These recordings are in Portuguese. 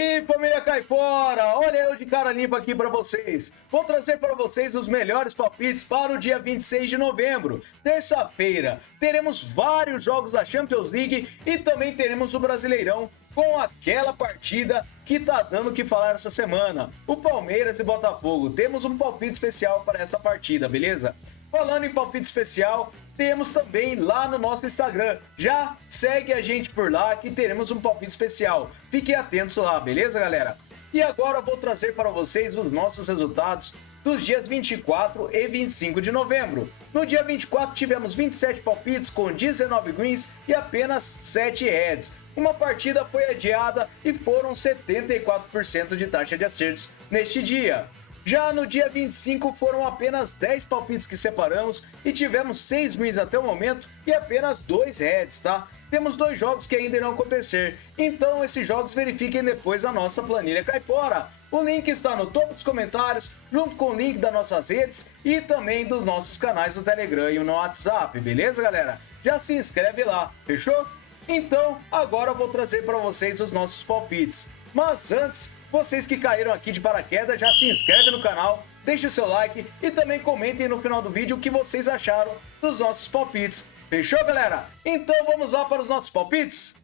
aí, família Caipora! Olha eu de cara limpa aqui para vocês. Vou trazer para vocês os melhores palpites para o dia 26 de novembro, terça-feira. Teremos vários jogos da Champions League e também teremos o Brasileirão com aquela partida que tá dando o que falar essa semana. O Palmeiras e Botafogo. Temos um palpite especial para essa partida, beleza? Falando em palpite especial, temos também lá no nosso Instagram. Já segue a gente por lá que teremos um palpite especial. Fiquem atentos lá, beleza, galera? E agora eu vou trazer para vocês os nossos resultados dos dias 24 e 25 de novembro. No dia 24 tivemos 27 palpites com 19 greens e apenas 7 reds. Uma partida foi adiada e foram 74% de taxa de acertos neste dia. Já no dia 25 foram apenas 10 palpites que separamos e tivemos 6 greens até o momento e apenas 2 reds, tá? Temos 2 jogos que ainda irão acontecer, então esses jogos verifiquem depois na nossa planilha Caipora. O link está no topo dos comentários, junto com o link das nossas redes e também dos nossos canais no Telegram e no WhatsApp, beleza, galera? Já se inscreve lá, fechou? Então, agora eu vou trazer para vocês os nossos palpites. Mas antes, vocês que caíram aqui de paraquedas, já se inscreve no canal, deixe seu like e também comentem no final do vídeo o que vocês acharam dos nossos palpites. Fechou, galera? Então vamos lá para os nossos palpites?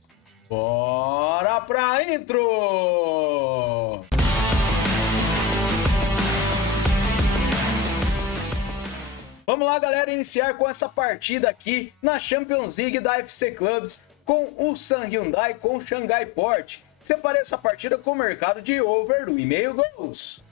Bora pra intro! Vamos lá, galera, iniciar com essa partida aqui na Champions League da FC Clubs com o Ulsan Hyundai com o Xangai Port. Separei essa partida com o mercado de over 1,5 gols.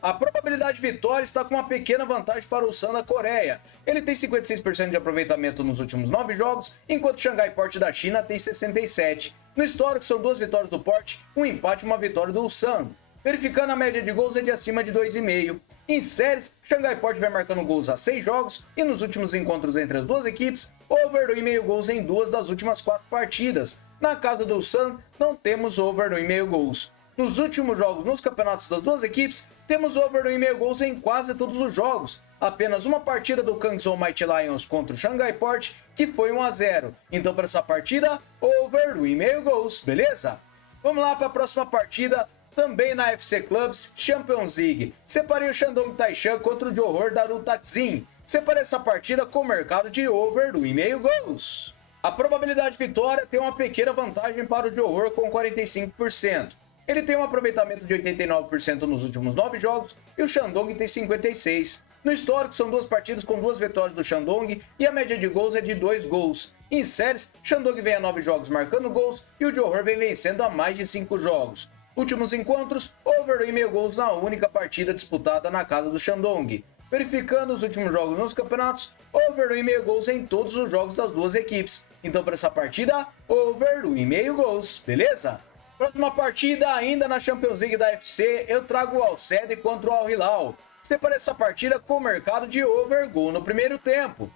A probabilidade de vitória está com uma pequena vantagem para o Ulsan da Coreia. Ele tem 56% de aproveitamento nos últimos 9 jogos, enquanto o Xangai Port da China tem 67%. No histórico são 2 vitórias do Port, um empate e uma vitória do Ulsan. Verificando a média de gols é de acima de 2,5. Em séries, Xangai Port vem marcando gols a 6 jogos e nos últimos encontros entre as duas equipes, over 1,5 gols em 2 das últimas 4 partidas. Na casa do Ulsan, não temos over 1,5 gols. Nos últimos jogos nos campeonatos das duas equipes, temos over 1,5 gols em quase todos os jogos. Apenas uma partida do Kangzhou Mighty Lions contra o Xangai Port, que foi 1-0. Então, para essa partida, over 1,5 gols, beleza? Vamos lá para a próxima partida, também na FC Clubs Champions League. Separei o Shandong Taishan contra o Johor Darul Taksin. Separei essa partida com o mercado de over 1,5 gols. A probabilidade de vitória tem uma pequena vantagem para o Johor com 45%. Ele tem um aproveitamento de 89% nos últimos 9 jogos e o Shandong tem 56%. No histórico são 2 partidas com 2 vitórias do Shandong e a média de gols é de 2 gols. Em séries, Shandong vem a 9 jogos marcando gols e o Johor vem vencendo a mais de 5 jogos. Últimos encontros, over 1,5 gols na única partida disputada na casa do Shandong. Verificando os últimos jogos nos campeonatos, over 1,5 gols em todos os jogos das duas equipes. Então, para essa partida, over 1,5 gols, beleza? Próxima partida, ainda na Champions League da FC, eu trago o Al Sadd contra o Al Hilal. Separei essa partida com o mercado de over gol no primeiro tempo.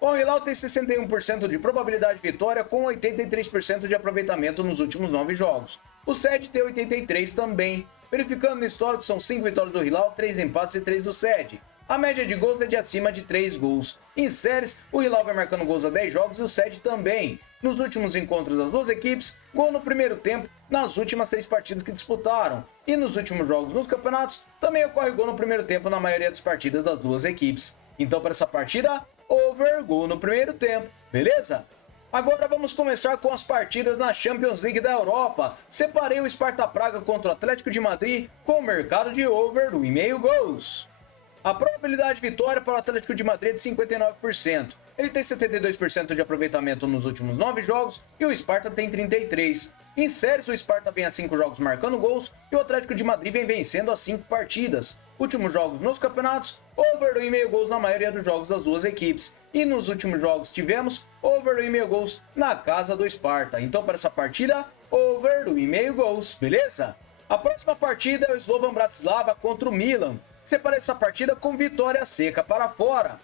O Al Hilal tem 61% de probabilidade de vitória com 83% de aproveitamento nos últimos 9 jogos. O Sadd tem 83% também. Verificando no histórico, são 5 vitórias do Hilal, 3 empates e 3 do Sadd. A média de gols é de acima de 3 gols. Em séries, o Hilal vai marcando gols a 10 jogos e o Sadd também. Nos últimos encontros das duas equipes, gol no primeiro tempo nas últimas 3 partidas que disputaram. E nos últimos jogos nos campeonatos, também ocorre gol no primeiro tempo na maioria das partidas das duas equipes. Então, para essa partida, over gol no primeiro tempo, beleza? Agora vamos começar com as partidas na Champions League da Europa. Separei o Sparta Praga contra o Atlético de Madrid com o mercado de over 1,5 gols. A probabilidade de vitória para o Atlético de Madrid é de 59%. Ele tem 72% de aproveitamento nos últimos 9 jogos e o Sparta tem 33%. Em séries, o Sparta vem a 5 jogos marcando gols e o Atlético de Madrid vem vencendo as 5 partidas. Últimos jogos nos campeonatos, over 1,5 gols na maioria dos jogos das duas equipes. E nos últimos jogos tivemos over 1,5 gols na casa do Sparta. Então, para essa partida, over 1,5 gols, beleza? A próxima partida é o Slovan Bratislava contra o Milan. Separei essa partida com vitória seca para fora.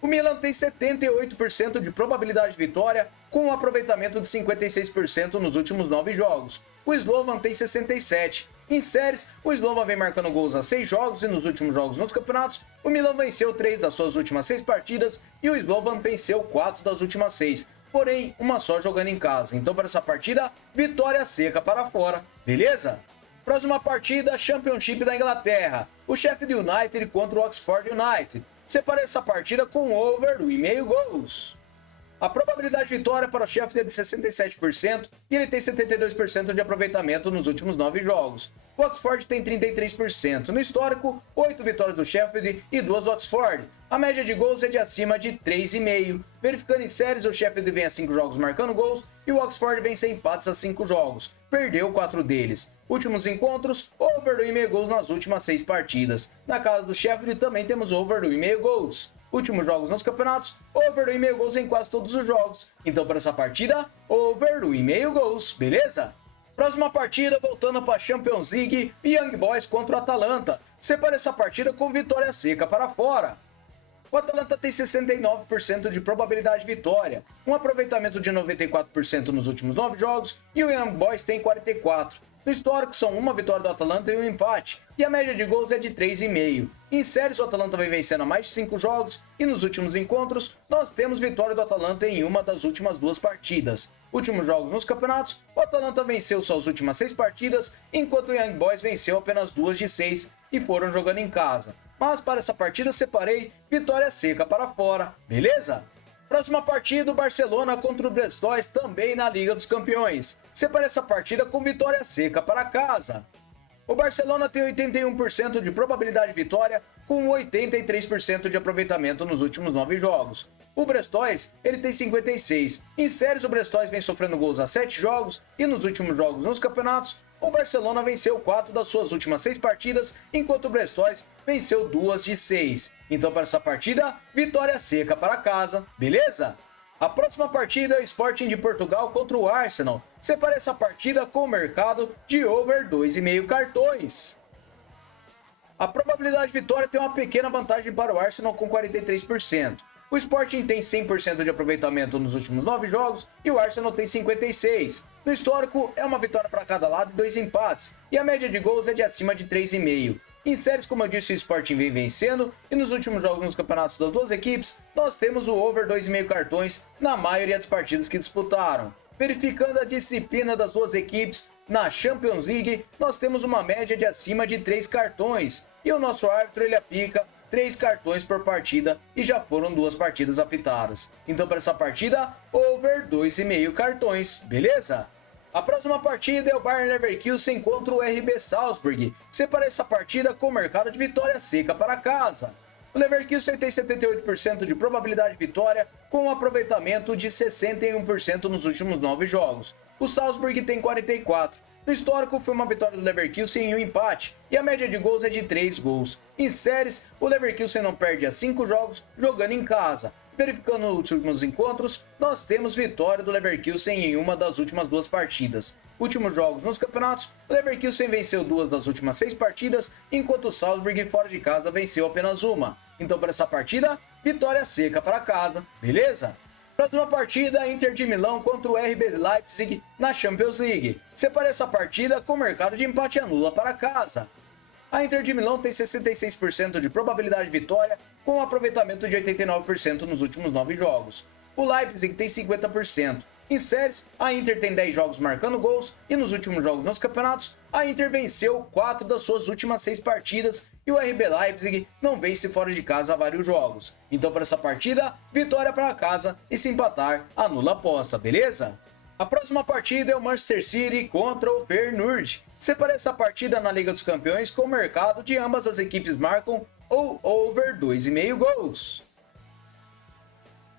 O Milan tem 78% de probabilidade de vitória, com um aproveitamento de 56% nos últimos 9 jogos. O Slovan tem 67%. Em séries, o Slovan vem marcando gols a 6 jogos e nos últimos jogos nos campeonatos, o Milan venceu 3 das suas últimas 6 partidas e o Slovan venceu 4 das últimas 6. porém uma só jogando em casa. Então para essa partida, vitória seca para fora, beleza? Próxima partida, Championship da Inglaterra. O Sheffield United contra o Oxford United. Separe essa partida com over 1,5 gols. A probabilidade de vitória para o Sheffield é de 67% e ele tem 72% de aproveitamento nos últimos 9 jogos. O Oxford tem 33%. No histórico, 8 vitórias do Sheffield e 2 do Oxford. A média de gols é de acima de 3,5. Verificando em séries, o Sheffield vem a 5 jogos marcando gols e o Oxford vem sem empates a 5 jogos. Perdeu 4 deles. Últimos encontros, over 1,5 gols nas últimas 6 partidas. Na casa do Sheffield também temos over 1,5 gols. Últimos jogos nos campeonatos, over 1,5 gols em quase todos os jogos. Então para essa partida, over 1,5 gols, beleza? Próxima partida, voltando para a Champions League, Young Boys contra o Atalanta. Separe essa partida com vitória seca para fora. O Atalanta tem 69% de probabilidade de vitória, um aproveitamento de 94% nos últimos 9 jogos e o Young Boys tem 44%. No histórico são uma vitória do Atalanta e um empate, e a média de gols é de 3,5. Em séries o Atalanta vem vencendo há mais de 5 jogos e nos últimos encontros nós temos vitória do Atalanta em uma das últimas 2 partidas. Últimos jogos nos campeonatos, o Atalanta venceu suas últimas 6 partidas, enquanto o Young Boys venceu apenas 2 de 6 e foram jogando em casa. Mas para essa partida eu separei vitória seca para fora, beleza? Próxima partida, o Barcelona contra o Brestois, também na Liga dos Campeões. Separe essa partida com vitória seca para casa. O Barcelona tem 81% de probabilidade de vitória, com 83% de aproveitamento nos últimos 9 jogos. O Brestois, ele tem 56%. Em séries, o Brestois vem sofrendo gols há 7 jogos e nos últimos jogos nos campeonatos, o Barcelona venceu 4 das suas últimas 6 partidas, enquanto o Brestois venceu 2 de 6. Então para essa partida, vitória seca para casa, beleza? A próxima partida é o Sporting de Portugal contra o Arsenal. Separe essa partida com o mercado de over 2,5 cartões. A probabilidade de vitória tem uma pequena vantagem para o Arsenal com 43%. O Sporting tem 100% de aproveitamento nos últimos 9 jogos e o Arsenal tem 56%. No histórico, é uma vitória para cada lado e 2 empates, e a média de gols é de acima de 3,5. Em séries, como eu disse, o Sporting vem vencendo, e nos últimos jogos nos campeonatos das duas equipes, nós temos o over 2,5 cartões na maioria das partidas que disputaram. Verificando a disciplina das duas equipes, na Champions League, nós temos uma média de acima de 3 cartões, e o nosso árbitro ele aplica 3 cartões por partida e já foram 2 partidas apitadas. Então para essa partida, over 2,5 cartões, beleza? A próxima partida é o Bayer Leverkusen contra o RB Salzburg. Separe essa partida com o mercado de vitória seca para casa. O Leverkusen tem 78% de probabilidade de vitória, com um aproveitamento de 61% nos últimos 9 jogos. O Salzburg tem 44%. No histórico, foi uma vitória do Leverkusen e um empate, e a média de gols é de 3 gols. Em séries, o Leverkusen não perde há 5 jogos jogando em casa. Verificando os últimos encontros, nós temos vitória do Leverkusen em uma das últimas 2 partidas. Últimos jogos nos campeonatos, o Leverkusen venceu 2 das últimas 6 partidas, enquanto o Salzburg fora de casa venceu apenas uma. Então para essa partida, vitória seca para casa, beleza? Próxima partida, Inter de Milão contra o RB Leipzig na Champions League. Separe essa partida com o mercado de empate anula para casa. A Inter de Milão tem 66% de probabilidade de vitória, com um aproveitamento de 89% nos últimos 9 jogos. O Leipzig tem 50%. Em séries, a Inter tem 10 jogos marcando gols e nos últimos jogos nos campeonatos, a Inter venceu 4 das suas últimas 6 partidas e o RB Leipzig não vence fora de casa há vários jogos. Então para essa partida, vitória para casa e se empatar, anula a aposta, beleza? A próxima partida é o Manchester City contra o Feyenoord. Separe essa partida na Liga dos Campeões com o mercado de ambas as equipes marcam ou over 2,5 gols.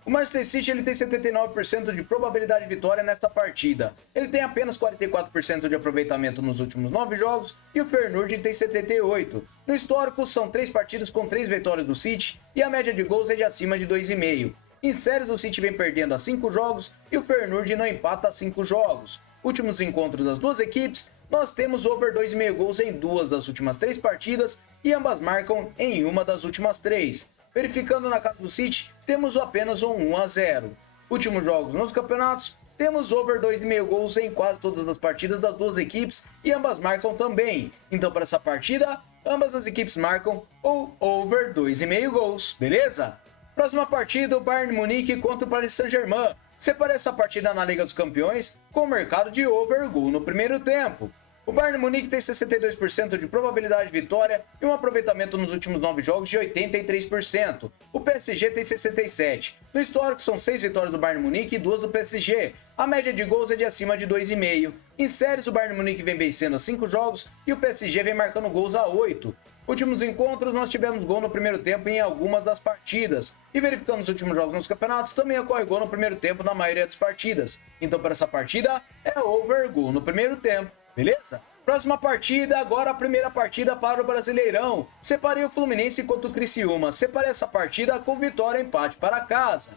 O Manchester City ele tem 79% de probabilidade de vitória nesta partida. Ele tem apenas 44% de aproveitamento nos últimos 9 jogos e o Feyenoord tem 78%. No histórico, são 3 partidas com 3 vitórias do City e a média de gols é de acima de 2,5. Em séries, o City vem perdendo há 5 jogos e o Feyenoord não empata há 5 jogos. Últimos encontros das duas equipes, nós temos over 2,5 gols em 2 das últimas 3 partidas e ambas marcam em uma das últimas 3. Verificando na casa do City, temos apenas um 1-0. Últimos jogos nos campeonatos, temos over 2,5 gols em quase todas as partidas das duas equipes e ambas marcam também. Então para essa partida, ambas as equipes marcam ou over 2,5 gols, beleza? Próxima partida, o Bayern Munique contra o Paris Saint-Germain. Separei essa partida na Liga dos Campeões com o mercado de over gol no primeiro tempo. O Bayern Munique tem 62% de probabilidade de vitória e um aproveitamento nos últimos 9 jogos de 83%. O PSG tem 67%. No histórico são 6 vitórias do Bayern Munique e 2 do PSG. A média de gols é de acima de 2,5. Em séries, o Bayern Munique vem vencendo a 5 jogos e o PSG vem marcando gols a 8. Últimos encontros, nós tivemos gol no primeiro tempo em algumas das partidas. E verificando os últimos jogos nos campeonatos, também ocorre gol no primeiro tempo na maioria das partidas. Então, para essa partida, é over gol no primeiro tempo. Beleza? Próxima partida, agora a primeira partida para o Brasileirão. Separei o Fluminense contra o Criciúma. Separei essa partida com vitória e empate para casa.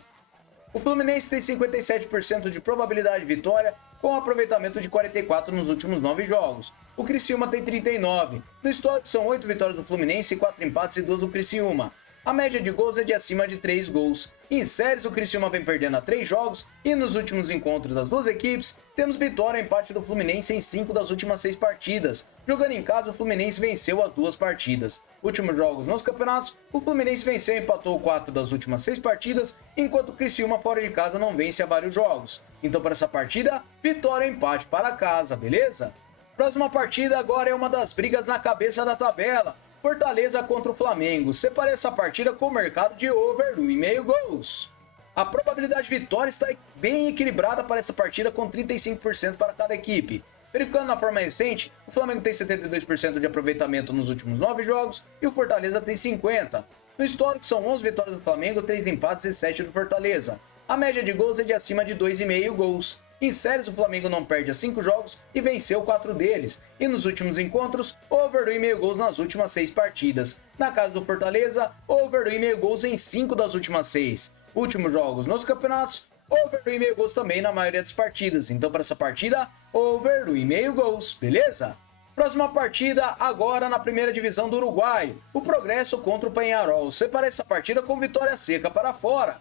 O Fluminense tem 57% de probabilidade de vitória, com um aproveitamento de 44% nos últimos 9 jogos. O Criciúma tem 39%. No histórico são 8 vitórias do Fluminense, 4 empates e 2 do Criciúma. A média de gols é de acima de 3 gols. Em séries, o Criciúma vem perdendo a 3 jogos e nos últimos encontros das duas equipes, temos vitória e empate do Fluminense em 5 das últimas 6 partidas. Jogando em casa, o Fluminense venceu as 2 partidas. Últimos jogos nos campeonatos, o Fluminense venceu e empatou 4 das últimas 6 partidas, enquanto o Criciúma fora de casa não vence há vários jogos. Então, para essa partida, vitória e empate para casa, beleza? Próxima partida agora é uma das brigas na cabeça da tabela. Fortaleza contra o Flamengo. Separei essa partida com o mercado de over 1,5 gols. A probabilidade de vitória está bem equilibrada para essa partida, com 35% para cada equipe. Verificando na forma recente, o Flamengo tem 72% de aproveitamento nos últimos 9 jogos e o Fortaleza tem 50%. No histórico são 11 vitórias do Flamengo, 3 empates e 7 do Fortaleza. A média de gols é de acima de 2,5 gols. Em séries, o Flamengo não perde a 5 jogos e venceu 4 deles. E nos últimos encontros, over 1,5 gols nas últimas 6 partidas. Na casa do Fortaleza, over 1,5 gols em 5 das últimas 6. Últimos jogos nos campeonatos, over 1,5 gols também na maioria das partidas. Então, para essa partida, over 1,5 gols, beleza? Próxima partida, agora na primeira divisão do Uruguai. O Progresso contra o Peñarol. Separei essa partida com vitória seca para fora.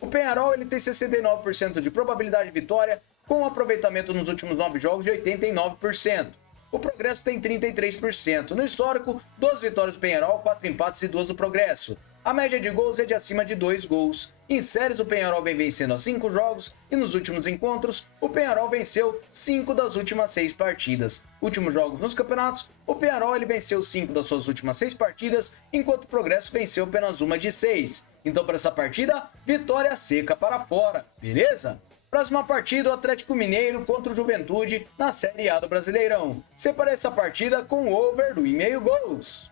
O Peñarol ele tem 69% de probabilidade de vitória, com um aproveitamento nos últimos 9 jogos de 89%. O Progresso tem 33%. No histórico, 2 vitórias do Peñarol, 4 empates e 2 do Progresso. A média de gols é de acima de 2 gols. Em séries, o Peñarol vem vencendo a 5 jogos e nos últimos encontros, o Peñarol venceu 5 das últimas 6 partidas. Últimos jogos nos campeonatos, o Peñarol ele venceu 5 das suas últimas 6 partidas, enquanto o Progresso venceu apenas uma de 6. Então, para essa partida, vitória seca para fora, beleza? Próxima partida, o Atlético Mineiro contra o Juventude na Série A do Brasileirão. Separei essa partida com over 1,5 gols.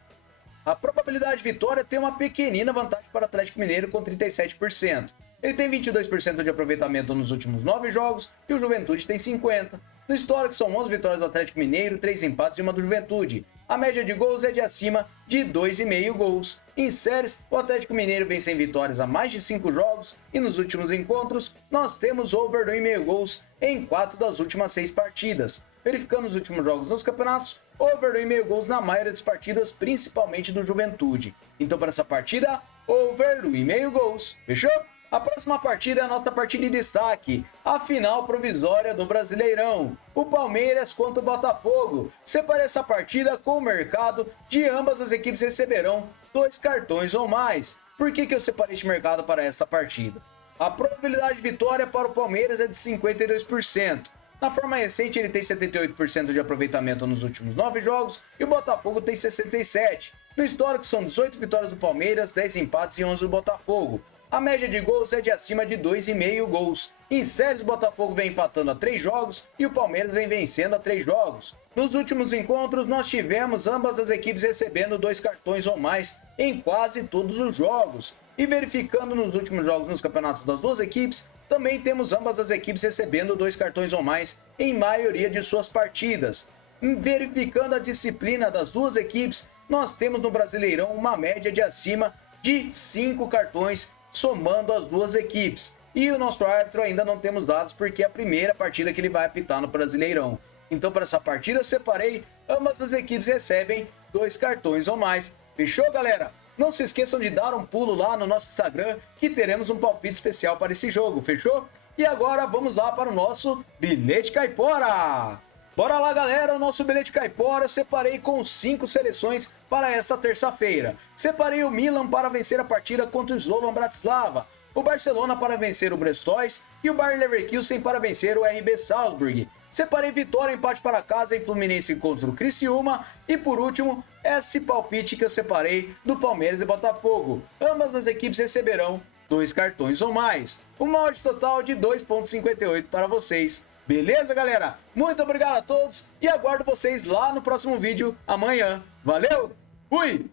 A probabilidade de vitória tem uma pequenina vantagem para o Atlético Mineiro com 37%. Ele tem 22% de aproveitamento nos últimos 9 jogos e o Juventude tem 50%. No histórico são 11 vitórias do Atlético Mineiro, 3 empates e uma do Juventude. A média de gols é de acima de 2,5 gols. Em séries, o Atlético Mineiro vem sem vitórias há mais de 5 jogos e nos últimos encontros nós temos over 1,5 gols em 4 das últimas 6 partidas. Verificando os últimos jogos nos campeonatos, over 1,5 gols na maioria das partidas, principalmente do Juventude. Então, para essa partida, over 1,5 gols. Fechou? A próxima partida é a nossa partida de destaque, a final provisória do Brasileirão. O Palmeiras contra o Botafogo. Separei essa partida com o mercado de ambas as equipes receberão 2 cartões ou mais. Por que eu separei este mercado para esta partida? A probabilidade de vitória para o Palmeiras é de 52%. Na forma recente, ele tem 78% de aproveitamento nos últimos 9 jogos e o Botafogo tem 67%. No histórico, são 18 vitórias do Palmeiras, 10 empates e 11 do Botafogo. A média de gols é de acima de 2,5 gols. Em séries, o Botafogo vem empatando a 3 jogos e o Palmeiras vem vencendo a 3 jogos. Nos últimos encontros, nós tivemos ambas as equipes recebendo 2 cartões ou mais em quase todos os jogos. E verificando nos últimos jogos nos campeonatos das duas equipes, também temos ambas as equipes recebendo 2 cartões ou mais em maioria de suas partidas. Verificando a disciplina das duas equipes, nós temos no Brasileirão uma média de acima de 5 cartões somando as duas equipes. E o nosso árbitro ainda não temos dados porque é a primeira partida que ele vai apitar no Brasileirão. Então, para essa partida eu separei, ambas as equipes recebem 2 cartões ou mais. Fechou, galera? Não se esqueçam de dar um pulo lá no nosso Instagram que teremos um palpite especial para esse jogo, fechou? E agora vamos lá para o nosso Bilhete Caipora! Bora lá, galera, o nosso Bilhete Caipora eu separei com 5 seleções para esta terça-feira. Separei o Milan para vencer a partida contra o Slovan Bratislava. o Barcelona para vencer o Brestois e o Bayer Leverkusen para vencer o RB Salzburg. Separei vitória, empate para casa em Fluminense contra o Criciúma. E por último, esse palpite que eu separei do Palmeiras e Botafogo. Ambas as equipes receberão 2 cartões ou mais. Uma odd total de 2,58 para vocês. Beleza, galera? Muito obrigado a todos e aguardo vocês lá no próximo vídeo amanhã. Valeu! Fui!